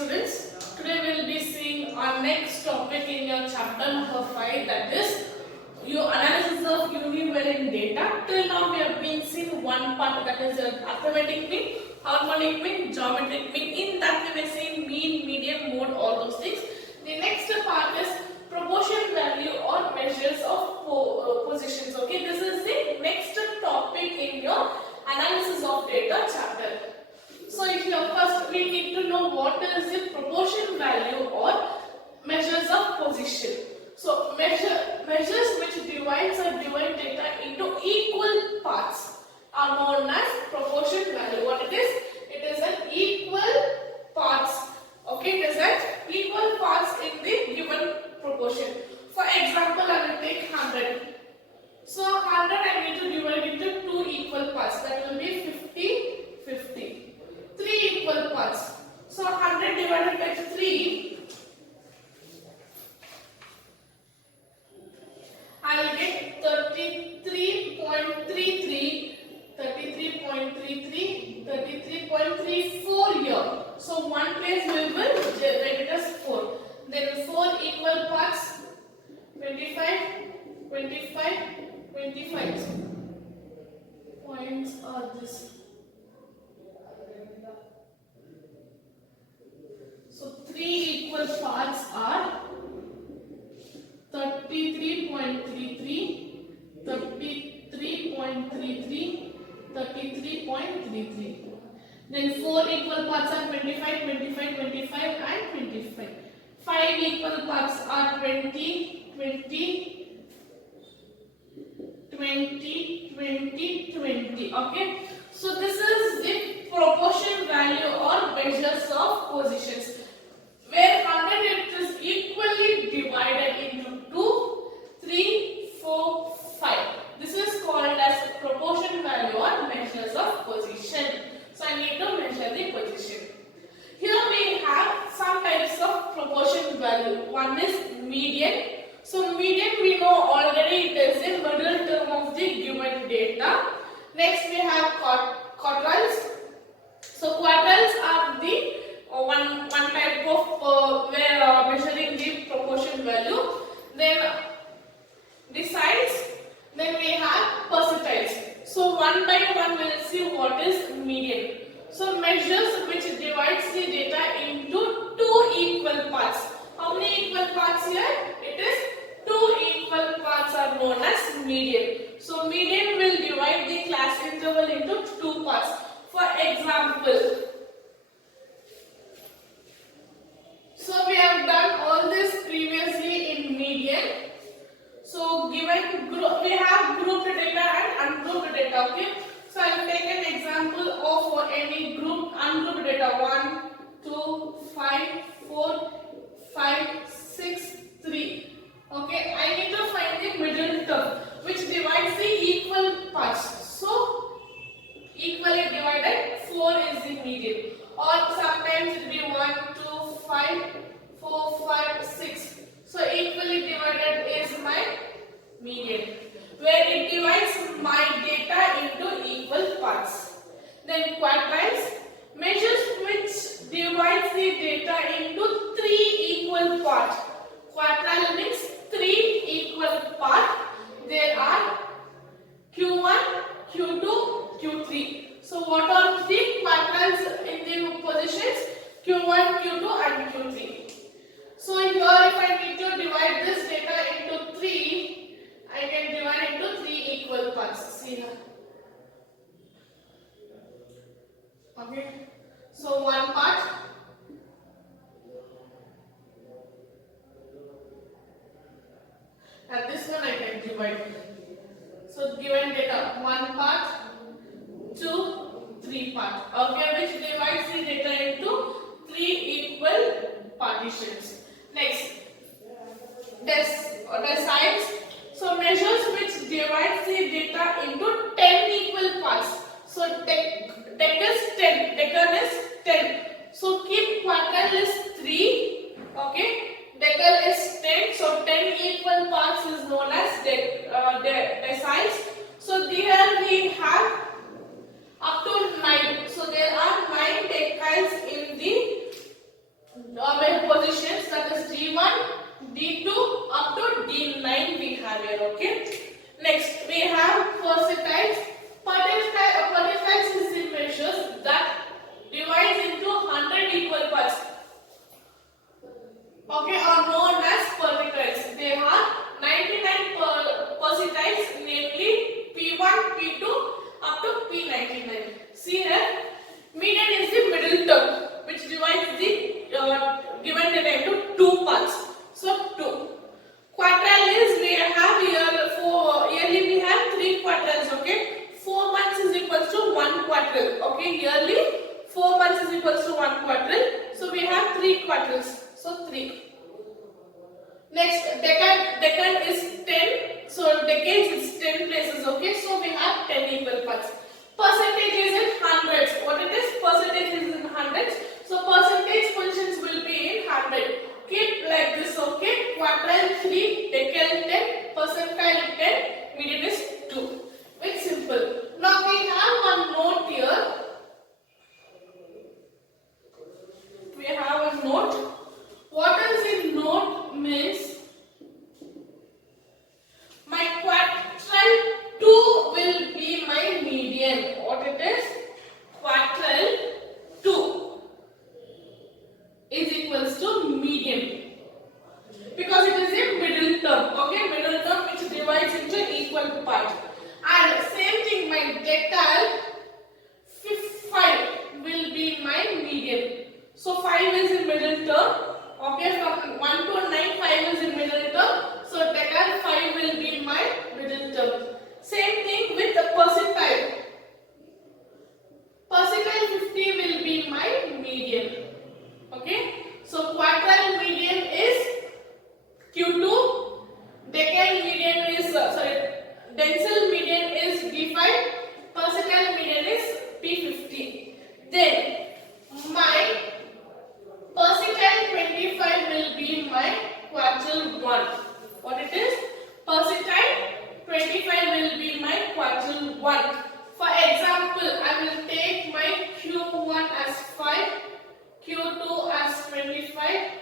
students, today we will be seeing our next topic in your chapter number 5, that is your analysis of univariate data. Till now we have been seeing one part, that is arithmetic mean, harmonic mean, geometric mean. In that we will see mean, median, mode, all those things. The next part is proportion value or measures of positions. Okay, this is the next topic in your analysis of data chapter. So if you first we need to know what is the proportion value or measures of position. So measures which divides or divide data into equal parts are known as proportion value. What it is? It is an equal parts. Okay, it is an equal parts in the given proportion. For example, I will take 100. So 100 I need to divide into two equal parts. That will be 50, 50. 3 equal parts. So 100 divided by 3, I will get 33.33, 33.33, 33.34 here. So one place we will write it as 4. Then 4 equal parts, 25, 25, 25. Points are this. So 3 equal parts are 33.33, 33.33, 33.33. Then 4 equal parts are 25, 25, 25 and 25. 5 equal parts are 20, 20, 20, 20, 20. Okay. So this is the proportion value or measures of positions. Where 100 it is equally divided into 2, 3, 4, 5. This is called as proportion value or measures of position. So I need to measure the position. Here we have some types of proportion value. One is median. So median we know already it is the middle term of the given data. Next we have quartiles. So quartiles are the one type of where measuring the proportion value. Then deciles. Then we have percentiles. So one by one we will see what is median. So measures which divides the data into two equal parts. How many equal parts here? It is 2 equal parts are known as median. So median will divide the class interval into 2 parts. For example, so we have done all this previously in median. So given group, we have grouped data and ungrouped data. Okay. So I will take an example of any group ungrouped data. 1, 2, 5, 4, 5, 6, 3. Okay. I need to find the middle term which divides the equal parts. So equally divided 4 is the median. Or sometimes it will be 1, 2, 5, 4, 5, 6. So equally divided is my median, where it divides my data into equal parts. Then quartiles, measures which divides the data into 3 equal parts. Quartile means 3 equal parts. There are Q1, Q2, Q3. So what are the quartiles in the positions? Q1, Q2 and Q3. So here if I need to divide this data into 3, I can divide into 3 equal parts. See here. Okay. So one part. And this one I can divide. So given data, one part, 2, 3 part. Okay, which divides the data into 3 equal partitions. Next, deciles. So measures which divides the data into 10 equal parts. So decan is 10. So keep quartile is 3. Okay, decal is 10. So 10 equal parts is known as deciles. So there we have up to 9. So there are 9 deciles in the equals to 1 quadrille. So we have 3 quadriles. So 3. Next, decad is 10. So decades is 10 places. Okay. So we have 10 equal parts. Percentage is in hundreds. What it is? Percentage is in hundreds. So percentage positions will be in 100. Keep like this. Okay. Quadrille 3, decade 10, percentile 10, median is 2. Very simple. Now we have one note here. We have a note. What is in note means my quadrille 2 will be my median. What it is? Quadrille 2 is equals to median. Because it is a middle term. Okay, middle term which divides into equal parts. And same thing, my decile 5 will be my median. So 5 is in middle term. Okay, from 1 to 9, 5 is in middle term. So decile 5 will be my middle term. Same thing with the percentile. Percentile 50 will be my median. Okay, so quadrille median is Q2. Decile median is decile median is D5. Percentile median is P50. Then my percentile 25 will be my quadrille 1. What it is? Percentile 25 will be my quadrille 1. For example, I will take my Q1 as 5, Q2 as 25,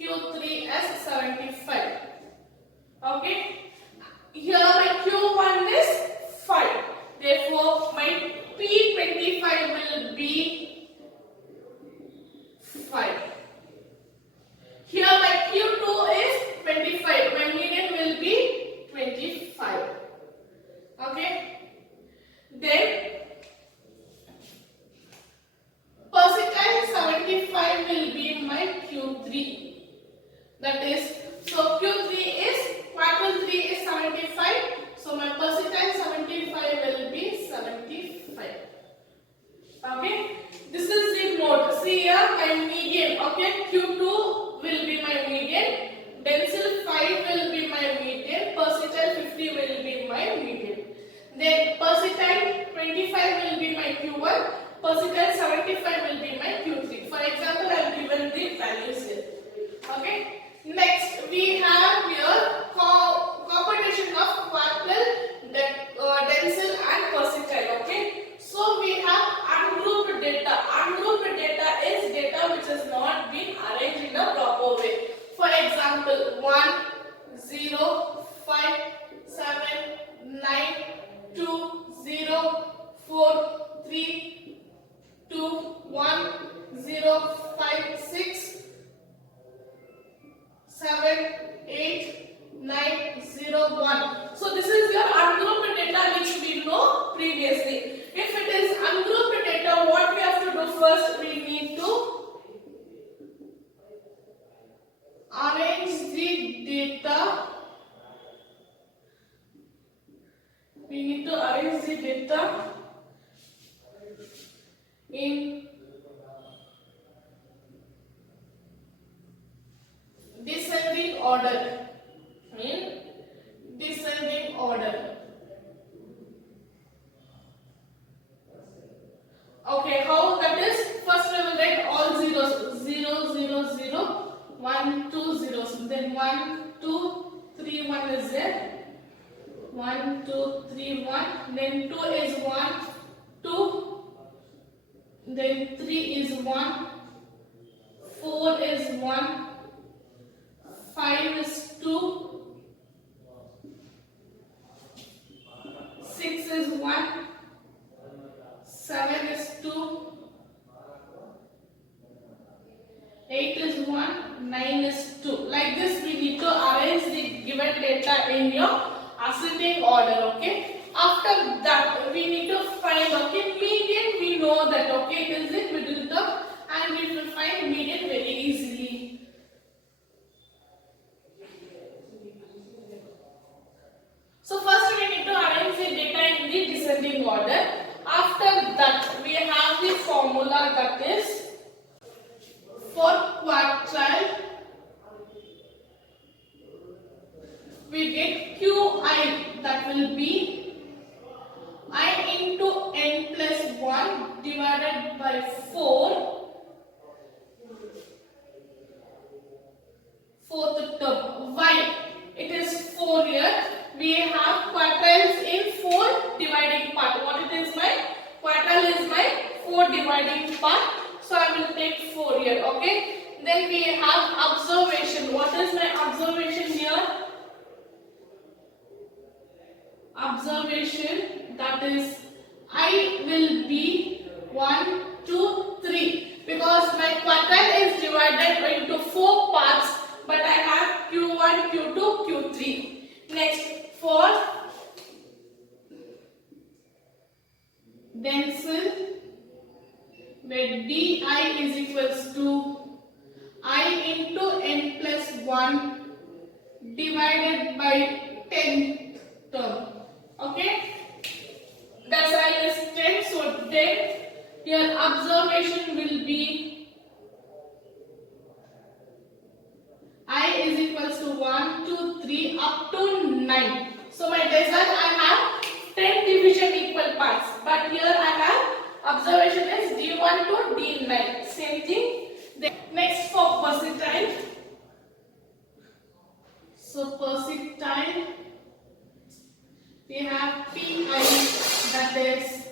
Q3 as 75. Okay. Here my Q1 is 5. Therefore, my P25 will be 5. Here my Q2 is 25. My median will be 25. Okay. Then percentile 75 will be my Q3. That is, so Q3 is quadrille 3 is 75. So my percentile 75 will be 75. Okay. This is the note. See here my median. Okay. Q2 will be my median. Decile 5 will be my median. Percentile 50 will be my median. Then percentile 25 will be my Q1. Percentile 75 will be my Q3. For example, I have given the values here. Okay. Next, we have here computation of quadrille, decile and percentile. Okay. So we have ungrouped data. Ungrouped data is data which has not been arranged in a proper way. For example, 1, 0, 5, 7, 9, 2, 0, 4, 3, 2, 1, 0, 5, 6, 7, 8, 9, 0, 1. So this is your ungrouped data which we know previously. If it is ungrouped data, what we have to do first? We need to arrange the data. We need to arrange the data in descending order. In descending order. Okay, how that is? First we will write all zeros. 0, 0, 0, 1, 2 zeros. Then 1, 2, 3, 1 is there. 1, 2, 3, 1. Then 2 is 1, 2. Then 3 is 1. 4 is 1. 5 is 2. 6 is 1. 7 is 2. 8 is 1. 9 is 2. Like this we need to arrange the given data in your ascending order. Okay. After that we need to find, okay, median. We know that, okay, it is in middle term and we will find median very easily. So first we need to arrange the data in the descending order. After that we have the formula, that is remaining part. So I will take 4 here. Okay. Then we have observation. What is my observation here? Observation, that is I will be 1, 2, 3 because my quartile is divided into 4 parts, but I have Q1, Q2, Q3. Next, for Densil, where Di is equals to I into n plus 1 divided by 10 term. Okay, decile is 10, so then your observation will be I is equals to 1, 2, 3 up to 9. So my decile I have 10 division equal parts, but here I have observation is D1 to D9. Same thing. Then next for percentile. So percentile, we have Pi, that is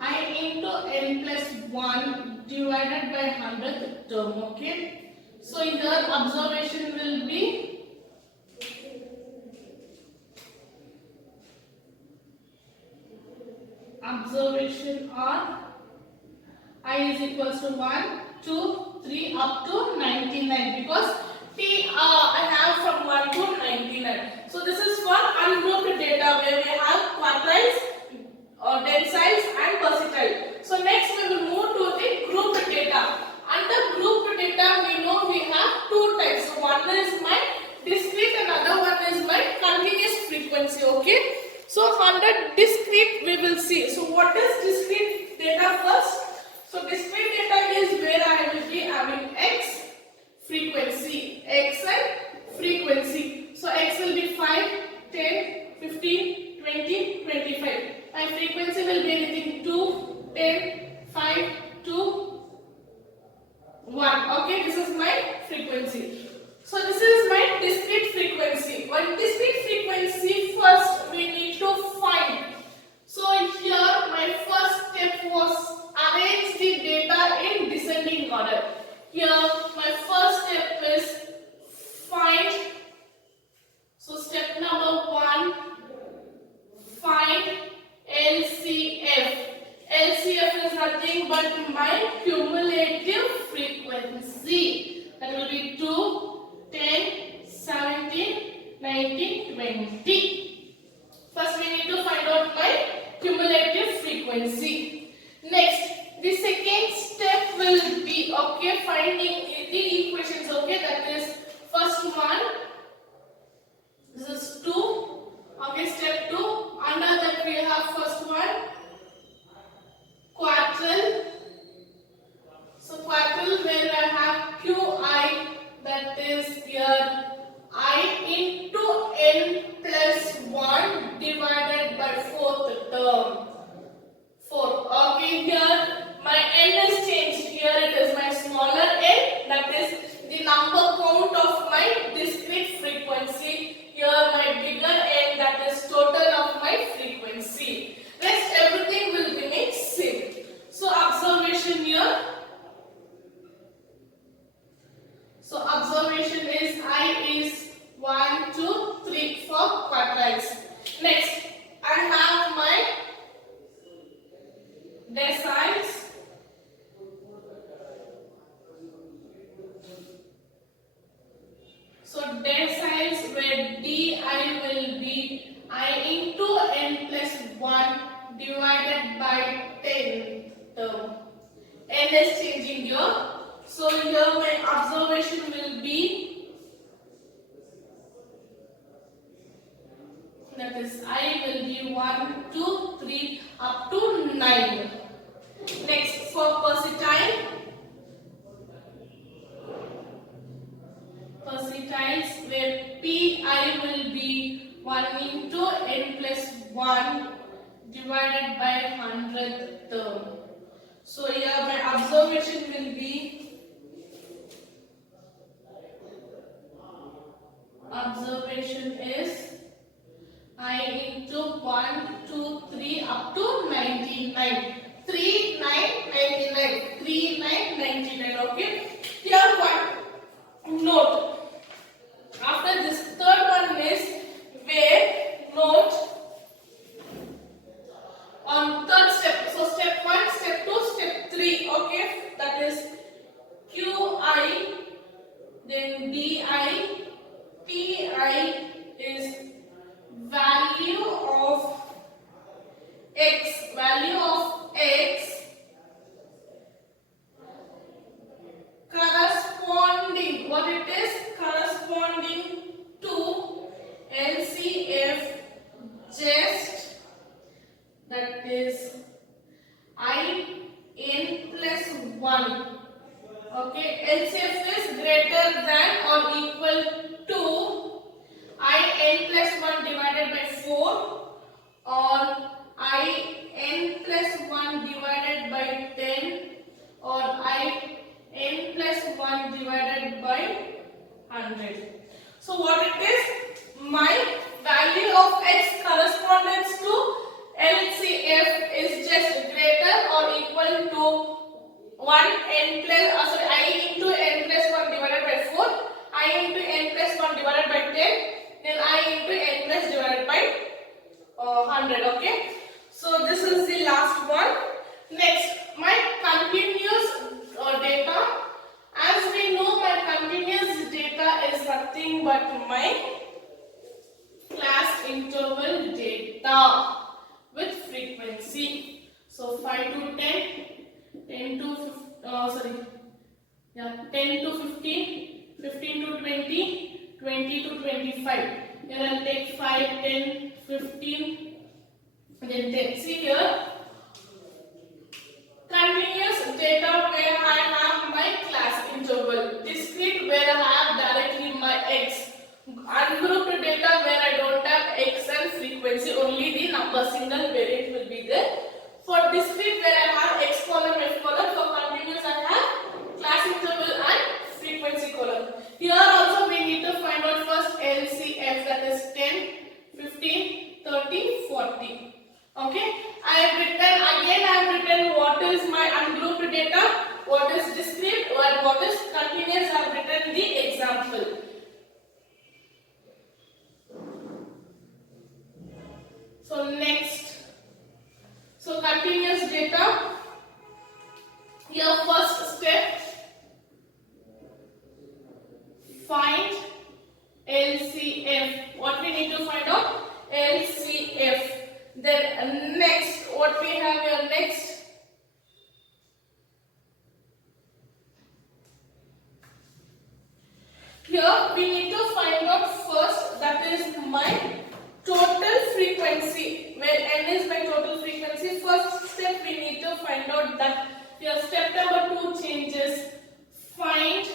I into n plus 1 divided by 100th term. Okay. So here observation will be observation or I is equals to 1, 2, 3 up to 99 because T I have from 1 to 99. So this is for ungrouped data where we have quartiles, deciles and percentile. So next we will move to the grouped data. Under grouped data we know we have two types. So one is my discrete and other one is my continuous frequency. Okay. So under discrete we will see. So what is discrete data first? So discrete data is where I will be having x frequency, x and frequency. So x will be 5, 10, 15, 20, 25. My frequency will be anything 2, 10, 5, 2, 1. Okay, this is my frequency. So this is my discrete frequency. One discrete frequency first we need to find. So here my first step was arrange the data in descending order. Here my first step is find. So step number 1, find LCF. LCF is nothing but my cumulative frequency. That will be 2, 10, 17, 19, 20. First we need to find out my cumulative frequency. Next, the second step will be finding the equations. Okay, that is first one. This is 2. Okay, step 2. Under that we have first one quartile. So quartile where I have Qi, that is here I into n plus 1 divided by 4th term. 4. Okay, here my n is changed. Here it is my smaller n, that is the number count of my discrete frequency. Here my bigger n, that is total of my frequency. Rest everything will remain same. So observation here. So observation is I is 1, 2, 3 for quartiles. Next, I have my deciles. So deciles where Di will be I into n plus 1 divided by 10 term. N is changing here. So here my observation will be, that is I will be 1, 2, 3 up to 9. Next for percentile. Percentiles where Pi will be 1 into n plus 1 divided by 100th term. So here my observation will be I into 1, 2, 3 up to 99. 3, 9, 99. Okay. Here one note. After this, third one is where note on third step. So step 1, step 2, step 3. Okay. That is QI, then DI, PI is value of x corresponding, what it is, corresponding to LCF just, that is in plus 1. Okay, LCF is greater than or equal to in plus 1 divided by 4 or in plus 1 divided by 10 or in plus 1 divided by 100. So what it is? My value of x correspondence to LCF is just greater or equal to 1 n plus I into n plus 1 divided by 4, I into n plus 1 divided by 10, then I into n plus divided by 100. Okay. So this is the last one. Next, my continuous data. As we know, my continuous data is nothing but my class interval data with frequency. So 5 to 10, 10 to 10 to 15, 15 to 20, 20 to 25. Here I'll take 5, 10, 15, then 10. See here, continuous data where I have my class interval, discrete where I have directly my x, ungrouped data where I don't have x and frequency, only the number, single variant will be there. For discrete where I have x column, f column, for continuous I have class interval and frequency column. Here also we need to find out first LCF, that is 10, 15, 30, 40. Okay, I have written what is my ungrouped data, what is discrete, and what is continuous. I have written the example. So next, so continuous data. Here first step, find LCF. What we need to find out? LCF. Then next, what we have here next? Here we need to find out first, that is my total frequency, where n is my total frequency. First step we need to find out that. Here step number 2 changes. Find,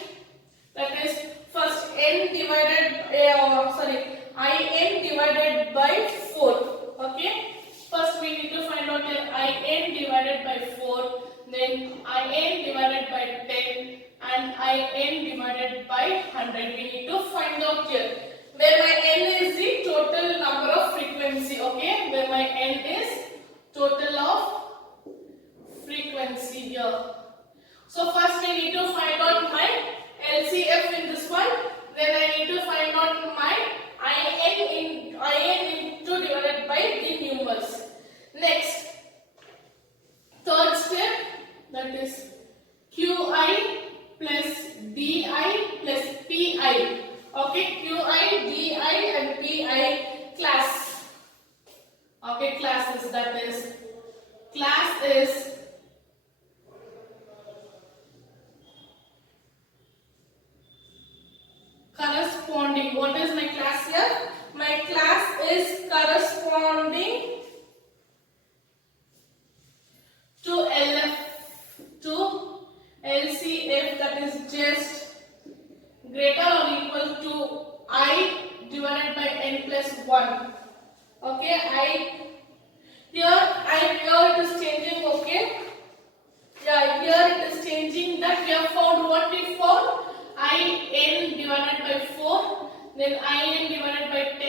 that is first n divided in divided by 4. Okay, first we need to find out that in divided by 4, then in divided by 10 and in divided by 100. We need to find out here where my n is the total number of frequency. Okay, where my n is total of frequency here. So first we need to find out my LCF in this one, then I need to find out my in into divided by the numerals. Next, third step, that is QI plus DI plus PI. Okay, QI, DI and PI class. Okay, classes, that is class is corresponding. What is my class here? My class is corresponding to LCF, that is just greater or equal to I divided by n plus 1. Okay, here it is changing. Okay, yeah, here it is changing that we have found what we found. In divided by 4, then in divided by 10,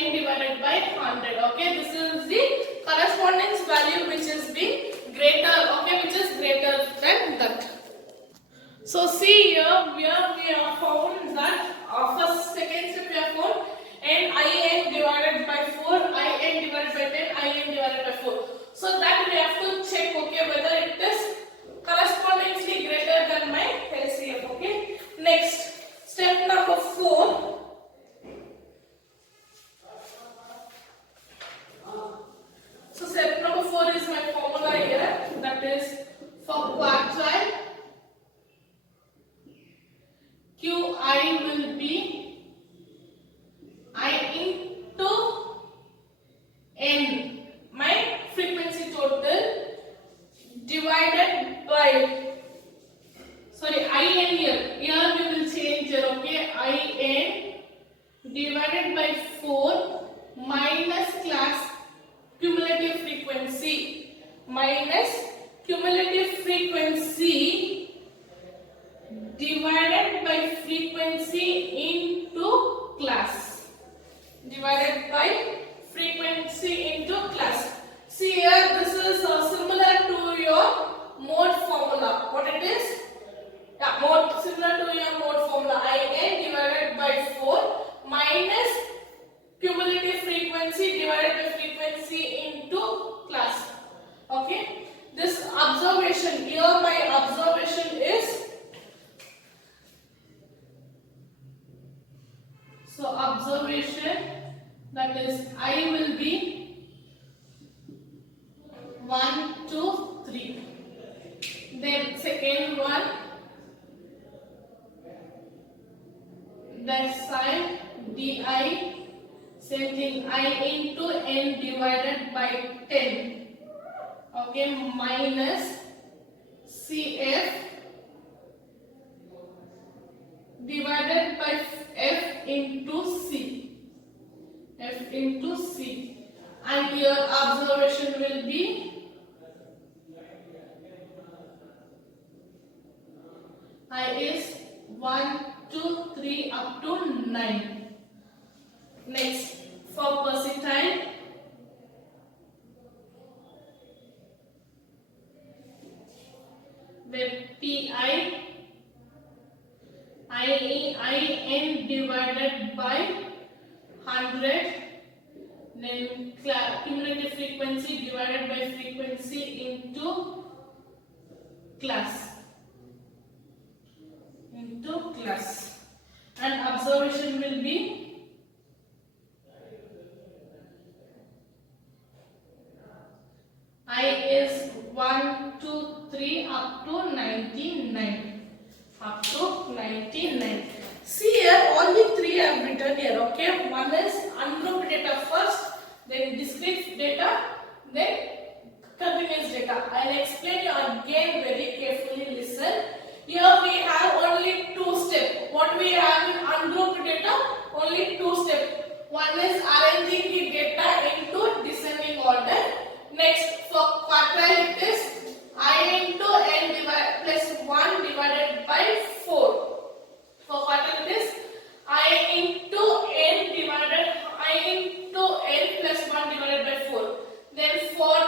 in divided by 100. Okay, this is the correspondence value which is being greater. Okay, which is greater than that. So see here, where we have found that first second step we have found n divided by 4, n divided by 10, n divided by 4. So that we have to check, okay, whether it is correspondingly greater than my LCM, okay. Next, step number 4. So step number 4 is my formula here, that is for quartile Qi will be I into n, my frequency total, divided by, sorry, In here we will change it, okay, In divided by 4 minus class cumulative frequency, minus cumulative frequency divided by frequency into class, divided by frequency into class. See here, this is similar to your mode formula. What it is? Yeah, mode, similar to your mode formula. In divided by 4 minus cumulative frequency divided by frequency into class. Okay. This observation, here my observation is, so observation, that is I will be 1, 2, 3. Then second one, that side di, same thing, I into n divided by 10. Okay, minus Cf divided by F into C. F into C. And your observation will be I is 1, 2, 3 up to 9. Next, for percentile, where Pi In divided by 100, then cumulative frequency divided by frequency into class, and observation will be I is 1, 2, 3 up to 99. Up to 99. See here, only 3 I have written here, okay. One is ungrouped data first, then discrete data, then continuous data. I will explain you again very carefully, listen. Here we have only 2 steps. What we have in ungrouped data? Only 2 steps. One is arranging the data into descending order. Next, for quartile it is I into n plus 1 divided by 4. For quartile it is I into n plus 1 divided by 4. Then for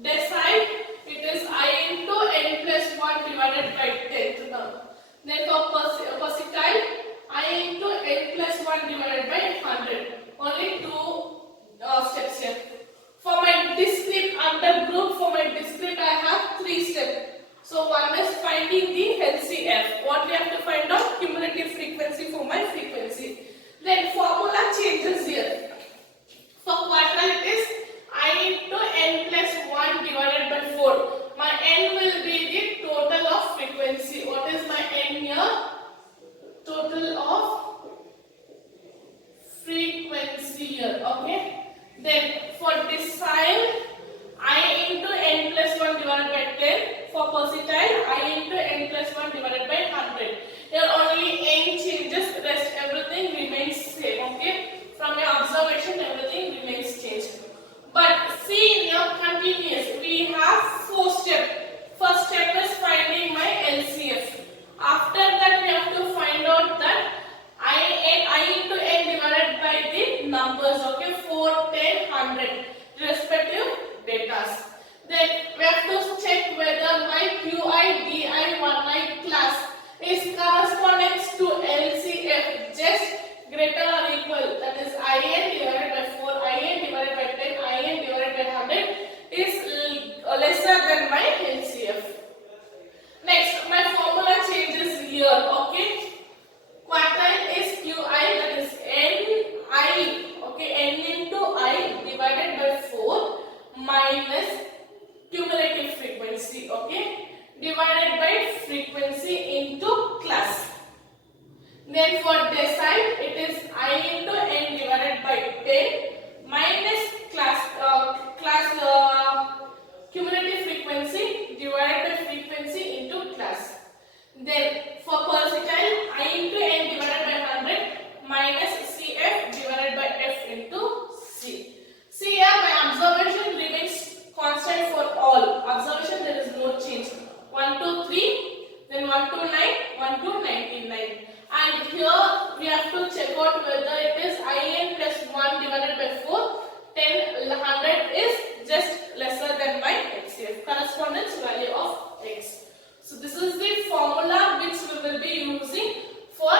decile it is I into n plus 1 divided by 10. Then for percentile I into n plus 1 divided by 100. Only 2 steps here. For my discrete undergroup, for my discrete I have 3 steps. So one is finding the LCF. What we have to find out? Cumulative frequency for my frequency. Then formula changes here. For quartile it is I into n plus 1 divided by 4. My n will be the total of frequency. What is my n here? Total of frequency here. Okay. Then for decile I into n plus 1 divided by 10. For percentile I into n plus 1 divided by 100. frequency into class. Then for decile, it is I into n divided by 10 minus cumulative frequency divided by frequency into class. Then for percentile, I into n divided by 100 minus CF divided by F into C. See here, my observation remains constant for all. Observation, there is no change. 1 to 3, then 1 to 9, 1 to 99. And here we have to check out whether it is In plus 1 divided by 4. 10, 100 is just lesser than my HCF, correspondence value of X. So this is the formula which we will be using for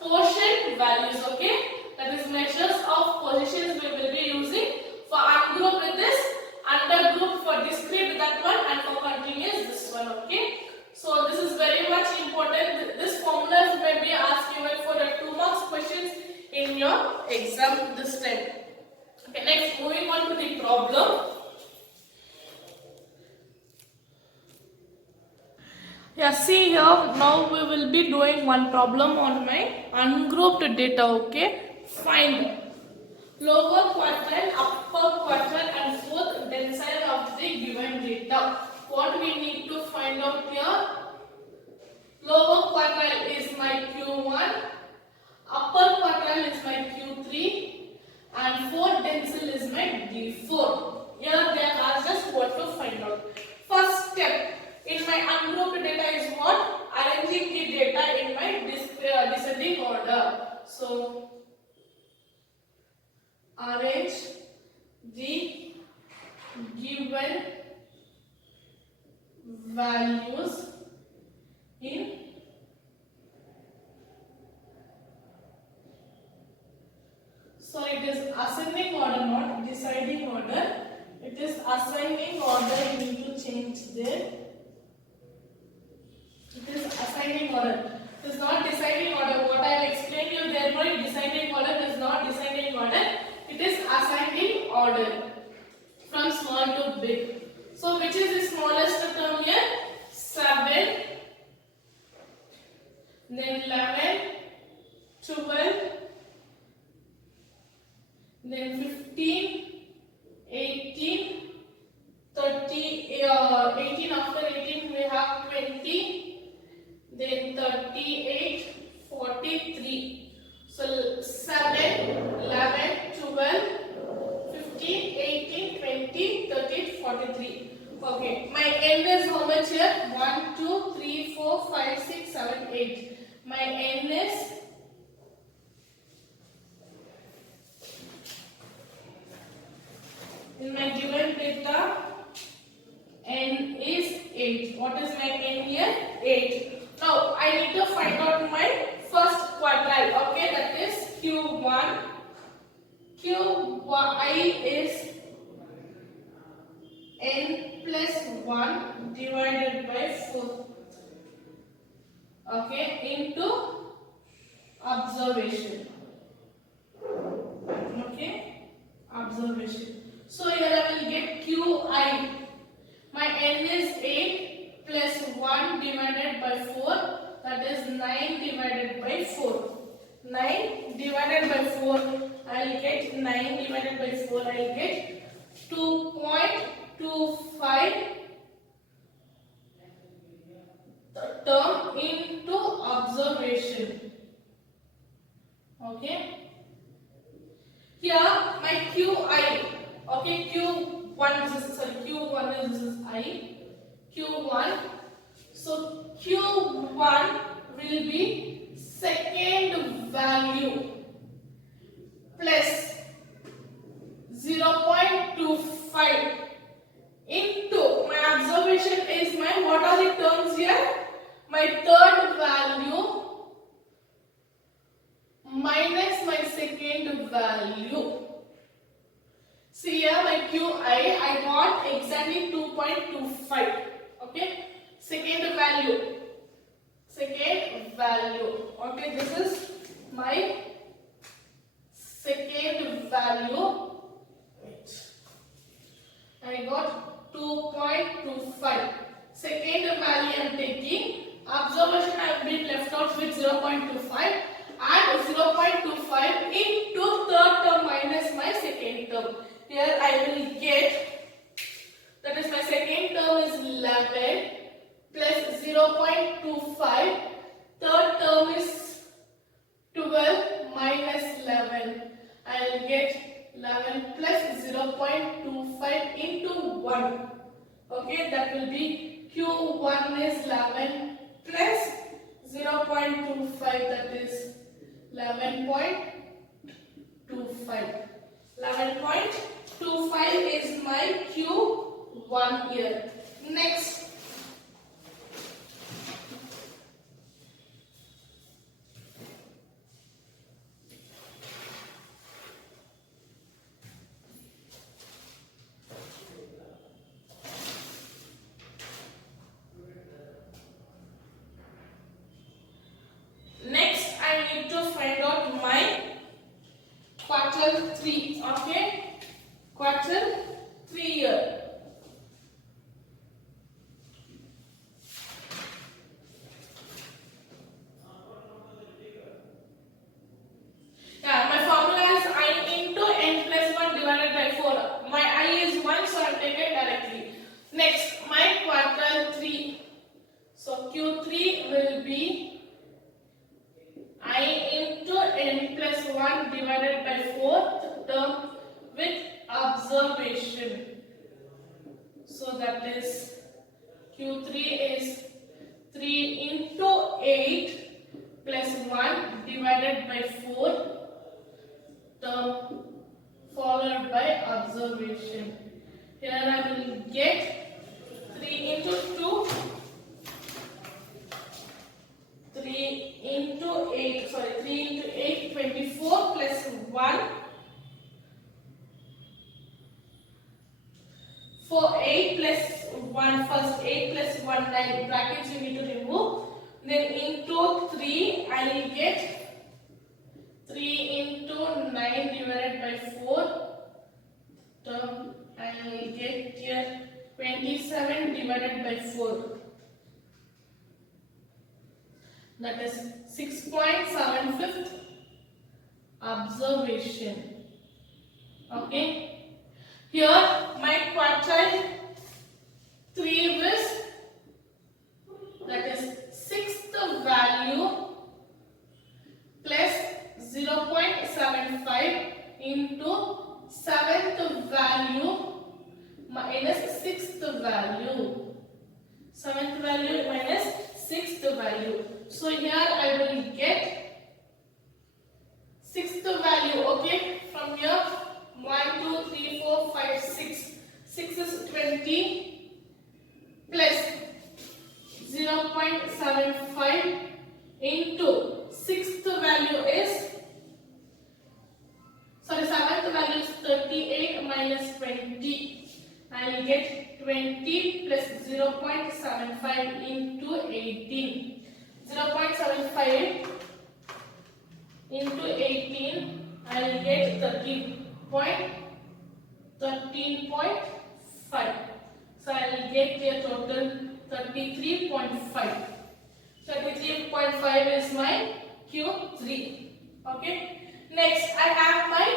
quotient values, okay? That is measures of positions we will be using. For ungroup with this, undergroup for discrete with that one, and for continuous this one, okay? So this is very much important. This formulas may be asked even for the 2 marks questions in your exam this time. Okay, next moving on to the problem. Yeah, see here, now we will be doing one problem on my ungrouped data, okay? Find lower quadrant, upper quadrant and fourth decile of the given data. What we need to find out here? Lower quadrant is my Q1, upper quadrant is my Q3 and fourth decile is my D4. Here they are asked us what to find out. First step in my ungrouped data is what? Arranging the data in my descending order. So arrange the given values in it is ascending order, not deciding order. It is ascending order, you need to change there. It is ascending order. It is not deciding order. What I have explained you there, right? Descending order is not descending order. It is ascending order from small to big. So which is the smallest term here? 7, then 11, 12, then 15, 18, 30, 18 after 18 we have 20, then 38, 43. So 7, 11, 12, 15, 18, 20, 38, 43. Okay, my n is how much here? 1, 2, 3, 4, 5, 6, 7, 8. My n is in my given data, n is 8. What is my n here? 8. Now I need to find out my first quadrile. Okay, that is Q1. Qi is n plus 1 divided by 4. Okay, into observation. Okay, observation. So here I will get Qi. My n is 8 plus 1 divided by 4. That is 9 divided by 4. 9 divided by 4. I will get 9 divided by 4. I will get 2.25 term into observation. Okay. Here my Qi. Okay, Q1 this is I. Q1. So Q1 will be second value plus 0.25 into my observation is my, what are the terms here? My third value minus my second value. See here my Qi, I got exactly 2.25. Okay, second value. Okay, this is my second value. Wait. I got 2.25. Second value I am taking. 0.25. Third term is 12 minus 11. I will get 11 plus 0.25 into 1. Okay, that will be Q1 is 11 plus 0.25, that is 11.25. 11.25 is my Q1 here. Next, I need to find out my quarter 3. Okay, quarter 3 here. Yeah, my formula is I into n plus 1 divided by 4. My I is 1, so I will take it directly. Next, my quarter 3. So Q3 will be I into n plus 1 divided by 4th term with observation. So that is Q3 is 3 into 8 plus 1 divided by 4 term followed by observation. Here I will get 3 into 2, 3 into 8, 24 plus 1, 8 plus 1, first 8 plus 1, 9, brackets you need to remove, then into 3 I will get 3 into 9 divided by 4 term, I will get here 27 divided by 4, that is 6.75th observation. Okay, here my quartile 3 is, that is 6th value plus 0.75 into 7th value minus 6th value. 7th value minus 6th value. So here I will get 6th value. Okay, from here 1, 2, 3, 4, 5, 6. 6 is 20 plus 0.75 into 6th value is, 7th value is 38 minus 20. I will get 20 plus 0.75 into 18. 0.75 into 18, I will get 13.5. So I will get here total 33.5. 33.5 is my Q3. Okay. Next, I have my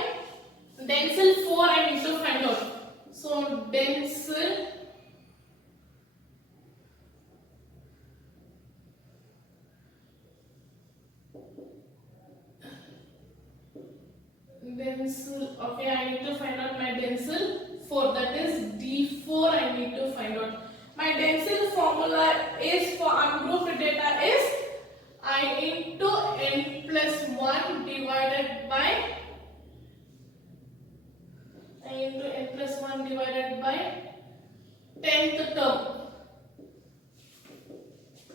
Densel 4 I need to find out. So Densel 4, okay, I need to find out my Densel 4, that is D4 I need to find out. My Densel formula is for ungrouped data is I into n plus 1 divided by 10th term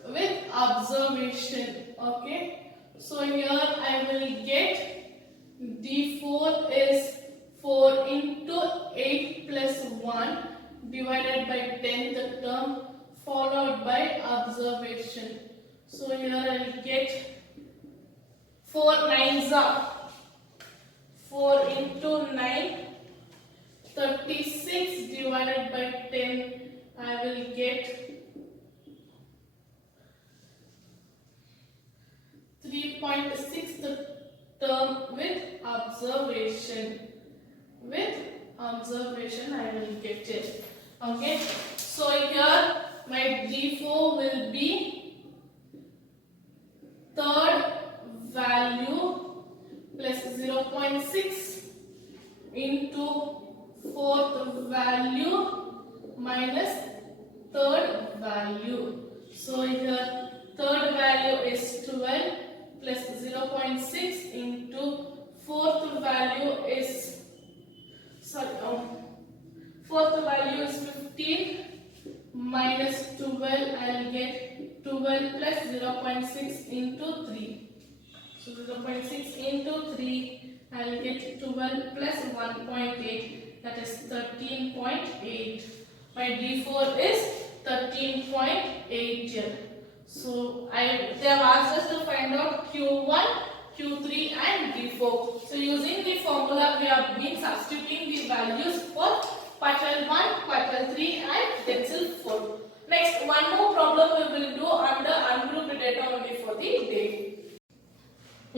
with observation. Okay, so here I will get D4 is 4 into 8 plus 1 divided by 10th term followed by observation. So here I will get 4 9s are 4 into 9, 36 divided by 10. I will get 3.6 term with observation. With observation I will get it. Okay, so here my D4 will be value plus 0.6 into fourth value minus third value. So here third value is 12 plus 0.6 into fourth value is fourth value is 15 minus 12. I'll get 12 plus 0.6 into 3. So 0.6 into 3, I'll get 12 plus 1.8, that is 13.8. My D4 is 13.8 here. So they have asked us to find out Q1, Q3 and D4. So using the formula, we have been substituting the values for quartile 1, quartile 3 and Denzel 4. Next, one more problem we will do under ungrouped data only for the day.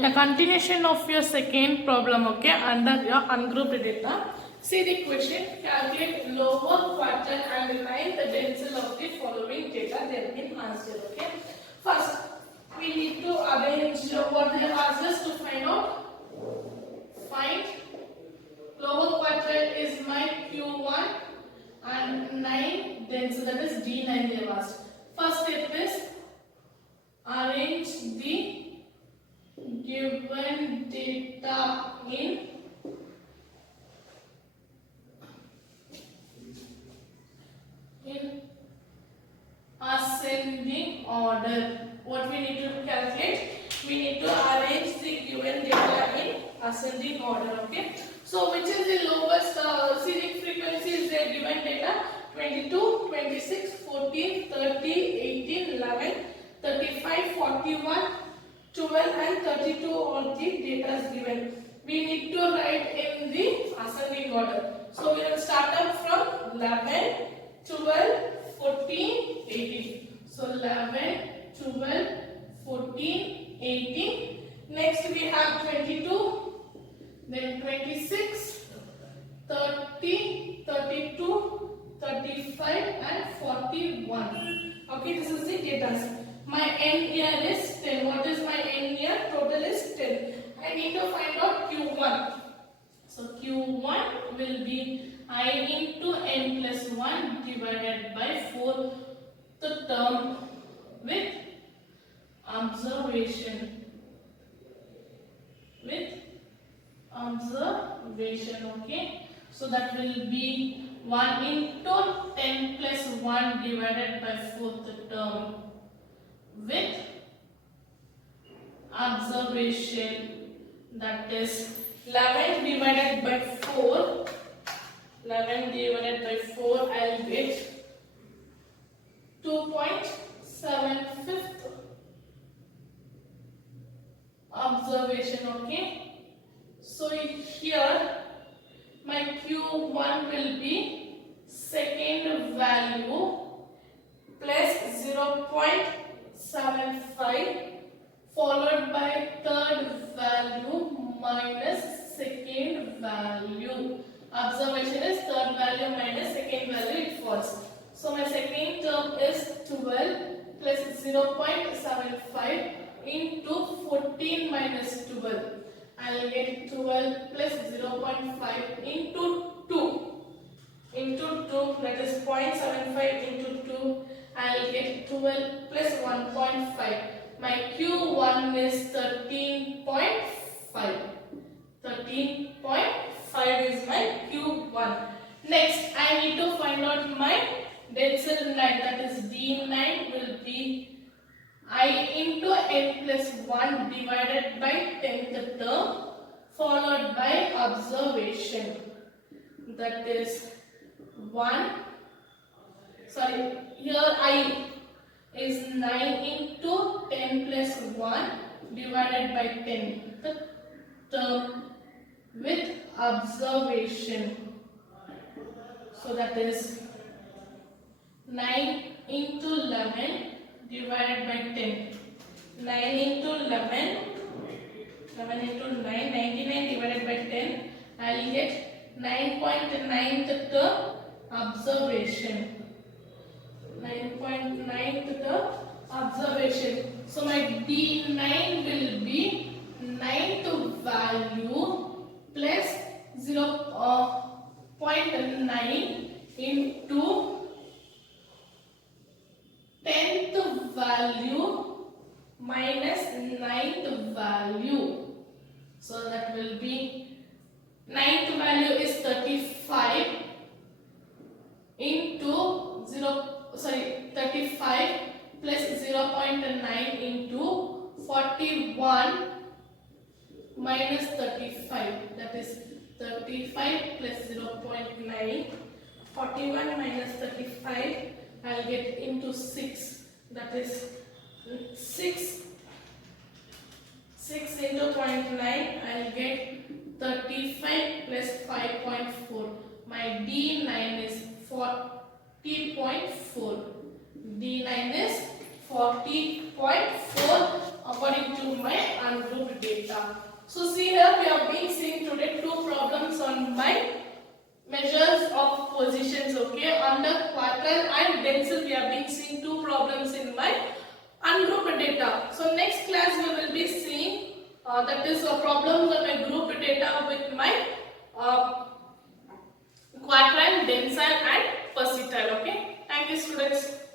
A continuation of your second problem, okay, under your ungrouped data. See the question, calculate lower quartile and ninth decile of the following data. They have been answered, okay. First, we need to arrange what they have asked us to find out. Find lower quartile is my Q1 and 9 decile, that is D9 they have asked. First step is arrange the given data in ascending order. What we need to calculate? We need to arrange the given data in ascending order, okay. So which is the lowest series frequency is their given data? 22, 26, 14, 30, 18, 11, 35, 41, 12 and 32 all the data is given. We need to write in the ascending order. So we will start up from 11, 12, 14, 18. So 11, 12, 14, 18. Next we have 22, then 26, 30, 32, 35 and 41. Okay, this is the data. My n here is 10. What is my n here? Total is 10. I need to find out Q1. So Q1 will be I into n plus 1 divided by 4, the term with observation. Okay. So that will be 1 into 10 plus 1 divided by 4th term with observation, that is 11 divided by 4. 11 divided by 4, I'll get 2.75 observation, okay. So here my Q1 will be second value plus 0.75 followed by third value minus second value. Observation is third value minus second value, it falls. So my second term is 12 plus 0.75 into 14 minus 12. I will get 12 plus 0.5 into 2. That is 0.75 into 2. I will get 12 plus 1.5. My Q1 is 13.5. 13.5 is my Q1. Next, I need to find out my decile 9, that is D9 will be I into n plus 1 divided by 10th term followed by observation, that is 1. Sorry, here I is 9 into 10 plus 1 divided by 10, the term with observation. So that is 9 into 11 divided by 10. 9 into 11, 11 into 9, 99 divided by 10. I will get 9.9th term observation. 9.9th term observation. So my D9 will be ninth value plus 0.9 into 10th value minus 9th value. So that will be 9th value is 35 into 35 plus 0.9 into 41 minus 35, that is 35 plus 0.9, 41 minus 35, I'll get into 6, that is 6 into 0.9, I'll get 35 plus 5.4. My D9 is 40.4. D9 is 40.4 according to my ungrouped data. So see here, we have been seeing today two problems on my measures of positions. Okay, under quartile and decile we have been seeing two problems in my ungrouped data. So next class we will be seeing that is problems of my grouped data with my quartile, decile and percentile. Okay, thank you students.